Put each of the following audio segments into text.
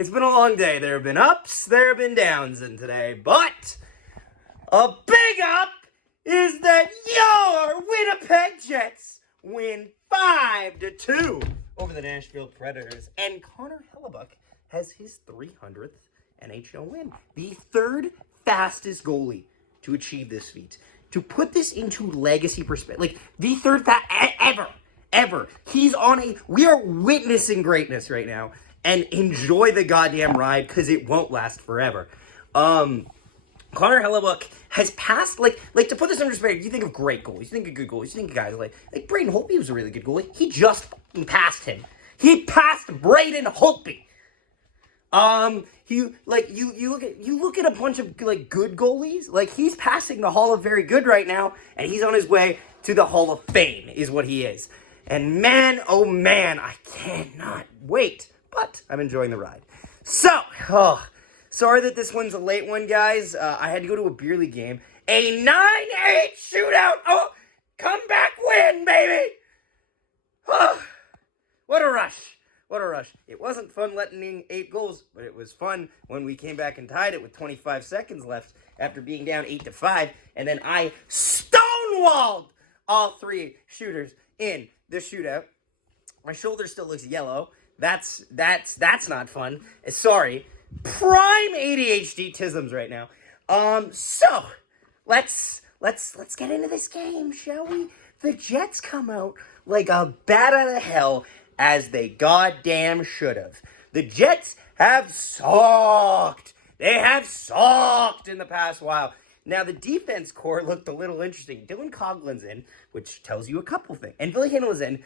It's been a long day. There have been ups, there have been downs in today, but a big up is that your Winnipeg Jets win 5-2 over the Nashville Predators, and Connor Hellebuyck has his 300th NHL win. The third fastest goalie to achieve this feat. To put this into legacy perspective, like the third ever. He's on we are witnessing greatness right now, and enjoy the goddamn ride because it won't last forever. Connor Hellebuyck has passed, like to put this in perspective, you think of great goalies, you think of good goalies, you think of guys like Braden Holtby was a really good goalie. He just passed him. He passed Braden Holtby. You look at a bunch of like good goalies, like he's passing the Hall of Very Good right now, and he's on his way to the Hall of Fame, is what he is. And man, oh man, I cannot wait, but I'm enjoying the ride. So, sorry that this one's a late one, guys. I had to go to a beer league game. A 9-8 shootout. Oh, comeback win, baby. What a rush. What a rush. It wasn't fun letting in 8 goals, but it was fun when we came back and tied it with 25 seconds left after being down 8-5, and then I stonewalled all 3 shooters in the shootout. My shoulder still looks yellow. That's not fun. Sorry. Prime ADHD tisms right now. So let's get into this game, shall we? The Jets come out like a bat out of hell, as they goddamn should have. The Jets have sucked. They have sucked in the past while. Now, the defense core looked a little interesting. Dylan Coughlin's in, which tells you a couple things. And Billy Handel is in,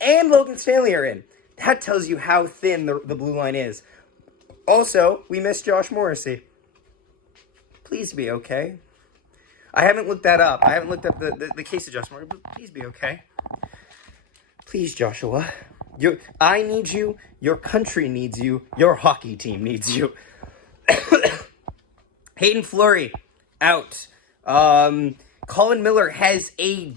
and Logan Stanley are in. That tells you how thin the blue line is. Also, we missed Josh Morrissey. Please be okay. I haven't looked that up. I haven't looked up the case of Josh Morrissey, but please be okay. Please, Joshua. I need you. Your country needs you. Your hockey team needs you. Hayden Fleury out. Colin Miller has a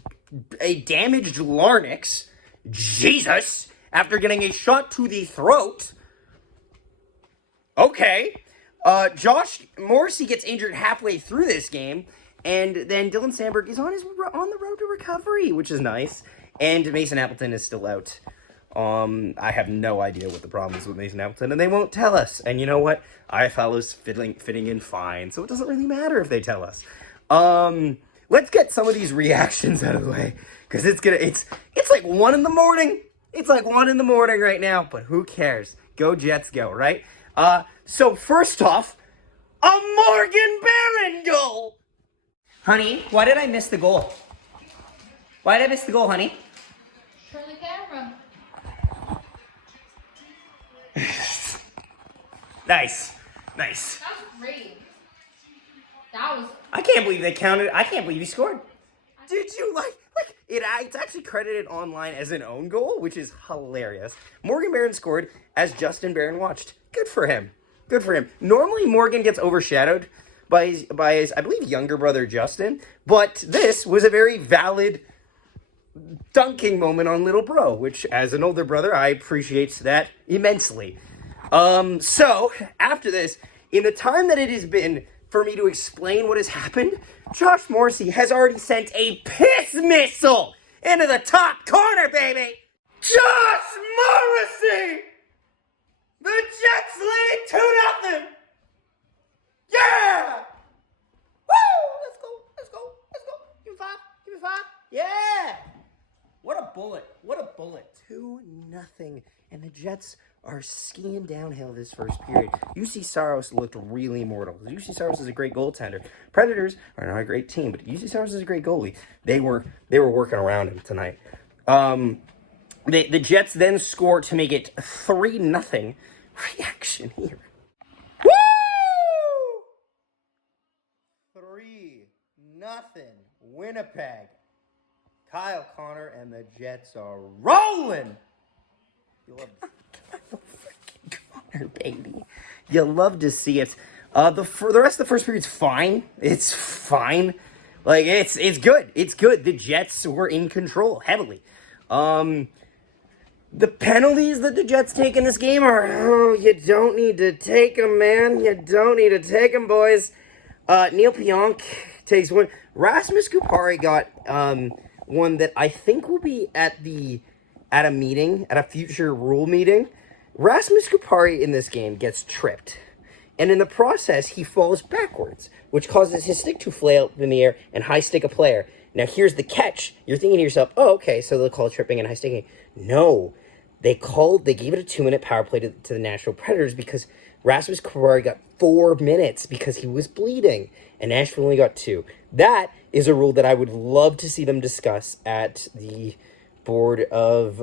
damaged larynx. Jesus. After getting a shot to the throat. Okay. Josh Morrissey gets injured halfway through this game. And then Dylan Sandberg is on the road to recovery, which is nice. And Mason Appleton is still out. I have no idea what the problem is with Mason Appleton, and they won't tell us. And you know what? IFL is fitting in fine, so it doesn't really matter if they tell us. Let's get some of these reactions out of the way, because it's like 1 in the morning. It's like 1 in the morning right now, but who cares? Go Jets, go, right? So first off, a Morgan Barron goal. Honey, why did I miss the goal? Why did I miss the goal, honey? Turn the camera. Nice. That was great. That was... I can't believe they counted. I can't believe he scored. Did you like it? It's actually credited online as an own goal, which is hilarious. Morgan Barron scored as Justin Barron watched. Good for him. Good for him. Normally Morgan gets overshadowed by his I believe younger brother Justin, but this was a very valid dunking moment on little bro, which as an older brother I appreciate that immensely. So after this, in the time that it has been for me to explain what has happened, Josh Morrissey has already sent a piss missile into the top corner, baby. Josh Morrissey, the Jets lead 2-0. Yeah. Woo! Let's go. Give me 5. Yeah. What a bullet. 2-0. And the Jets are skiing downhill this first period. UC Saros looked really mortal. UC Saros is a great goaltender. Predators are not a great team, but UC Saros is a great goalie. They were working around him tonight. The Jets then score to make it 3-0. Reaction here. Woo! 3-0 Winnipeg. Kyle Connor and the Jets are rolling. You love freaking Connor, baby. You love to see it. For the rest of the first period's fine. It's fine. Like it's good. It's good. The Jets were in control heavily. The penalties that the Jets take in this game are, you don't need to take them, man. You don't need to take them, boys. Neil Pionk takes one. Rasmus Kupari got one that I think will be at a meeting, at a future rule meeting. Rasmus Kupari in this game gets tripped. And in the process, he falls backwards, which causes his stick to flail up in the air and high stick a player. Now, here's the catch. You're thinking to yourself, oh, okay, so they'll call tripping and high sticking. No. They gave it a 2-minute power play to the Nashville Predators because Rasmus Kupari got 4 minutes because he was bleeding, and Nashville only got 2. That is a rule that I would love to see them discuss at the board of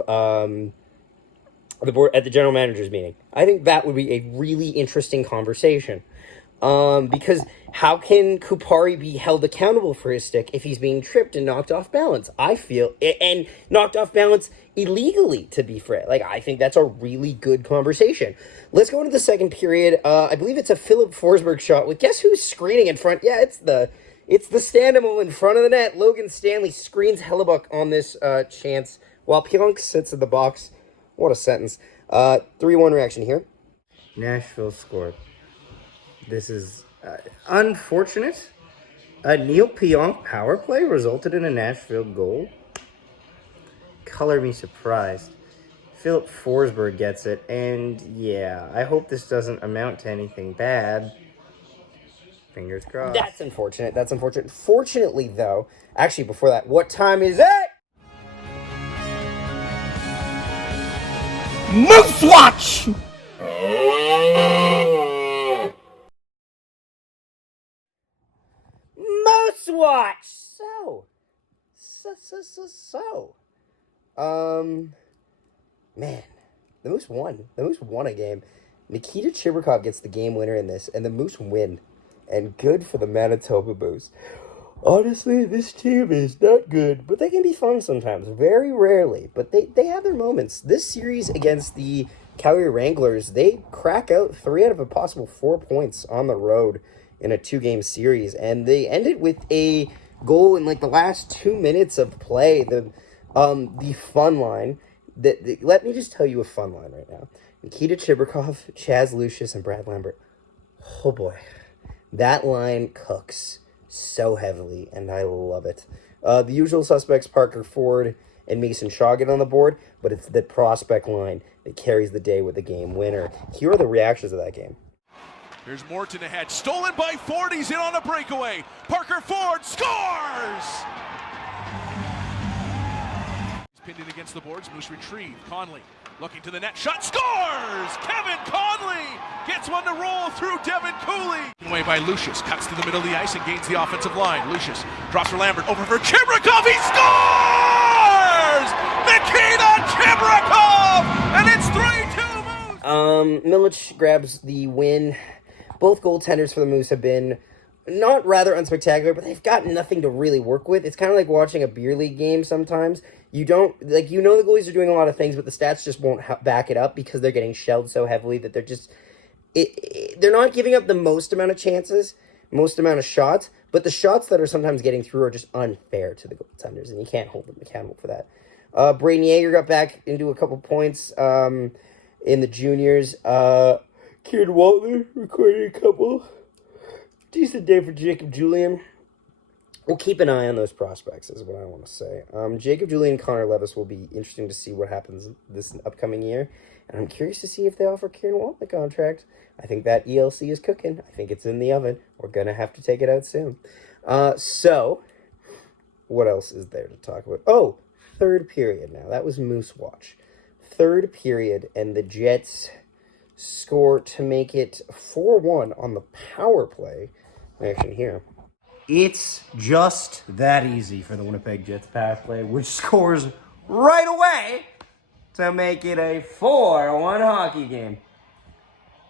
at the general manager's meeting. I think that would be a really interesting conversation. Because how can Kupari be held accountable for his stick if he's being tripped and knocked off balance? I feel, and knocked off balance illegally, to be fair. Like, I think that's a really good conversation. Let's go into the second period. I believe it's a Philip Forsberg shot with, guess who's screening in front? Yeah, it's the Standimal in front of the net. Logan Stanley screens Hellebuyck on this chance while Pionk sits in the box. What a sentence. 3-1 reaction here. Nashville scored. This is unfortunate. A Neil Pionk power play resulted in a Nashville goal. Color me surprised. Philip Forsberg gets it, and yeah, I hope this doesn't amount to anything bad. Fingers crossed. That's unfortunate. That's unfortunate. Fortunately, though, actually, before that, what time is it? Moose Watch! Moose Watch! Man, the Moose won. The Moose won a game. Nikita Chibrikov gets the game winner in this, and the Moose win. And good for the Manitoba Moose. Honestly, this team is not good, but they can be fun sometimes. Very rarely, but they have their moments. This series against the Calgary Wranglers, they crack out 3 out of a possible 4 points on the road in a 2-game series, and they ended with a goal in like the last 2 minutes of play. The fun line. Let me just tell you a fun line right now. Nikita Chibrikov, Chaz Lucius, and Brad Lambert. Oh boy, that line cooks so heavily, and I love it. The usual suspects, Parker Ford and Mason Shaw, get on the board, but it's the prospect line that carries the day with the game winner. Here are the reactions of that game. Here's Morton ahead, stolen by Ford, he's in on a breakaway. Parker Ford scores! He's pinned in against the boards, Moose retrieve, Conley looking to the net, shot, scores! Kevin Conley gets one to roll through Devin Cooley. Away by Lucius, cuts to the middle of the ice and gains the offensive line. Lucius drops for Lambert, over for Chibrikov, he scores! Nikita Chibrikov, and it's 3-2 Moose! Milic grabs the win. Both goaltenders for the Moose have been not rather unspectacular, but they've got nothing to really work with. It's kind of like watching a beer league game sometimes. You don't, like, the goalies are doing a lot of things, but the stats just won't back it up because they're getting shelled so heavily that they're just, they're not giving up the most amount of chances, most amount of shots, but the shots that are sometimes getting through are just unfair to the goaltenders, and you can't hold them accountable for that. Braden Yeager got back into a couple points in the juniors. Kieran Waltler recorded a couple. Decent day for Jacob Julian. We'll keep an eye on those prospects, is what I want to say. Jacob Julian and Connor Levis will be interesting to see what happens this upcoming year. And I'm curious to see if they offer Kieran Waltler a contract. I think that ELC is cooking. I think it's in the oven. We're going to have to take it out soon. So, what else is there to talk about? Oh, third period now. That was Moose Watch. Third period, and the Jets score to make it 4-1 on the power play. Action here. It's just that easy for the Winnipeg Jets power play, which scores right away to make it a 4-1 hockey game.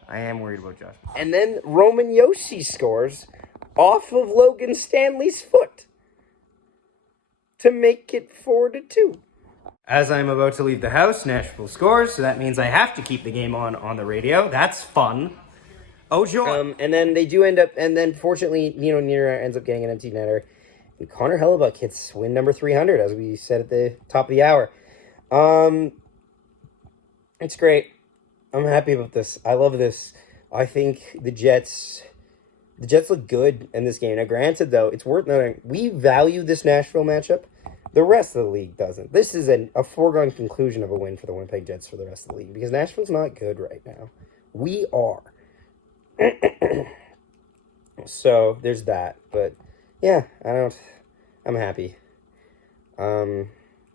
I am worried about Josh. And then Roman Josi scores off of Logan Stanley's foot to make it 4-2. As I'm about to leave the house, Nashville scores, so that means I have to keep the game on the radio. That's fun. Oh, joy. And then they do end up, and then fortunately, Nino Niederreiter ends up getting an empty netter. And Connor Hellebuyck hits win number 300, as we said at the top of the hour. It's great. I'm happy about this. I love this. I think the Jets look good in this game. Now, granted, though, it's worth noting, we value this Nashville matchup. The rest of the league doesn't. This is a foregone conclusion of a win for the Winnipeg Jets for the rest of the league, because Nashville's not good right now. We are. So, there's that. But, yeah, I'm happy. Yeah,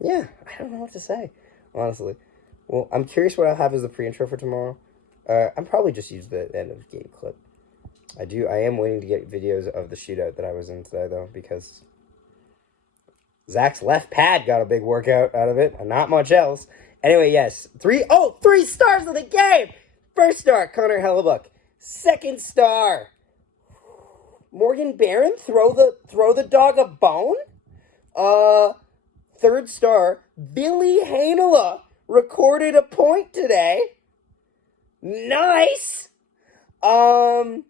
I don't know what to say, honestly. Well, I'm curious what I'll have as the pre-intro for tomorrow. I'm probably just use the end of game clip. I am waiting to get videos of the shootout that I was in today, though, because Zach's left pad got a big workout out of it, and not much else. Anyway, yes, 3 stars of the game! First star, Connor Hellebuyck. Second star, Morgan Barron, throw the dog a bone? Third star, Billy Hainala recorded a point today. Nice! Honorable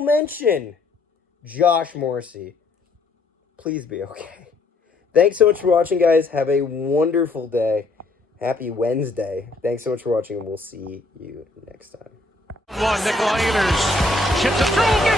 mention, Josh Morrissey. Please be okay. Thanks so much for watching, guys. Have a wonderful day. Happy Wednesday. Thanks so much for watching, and we'll see you next time. Nikolai Ehlers chips it through.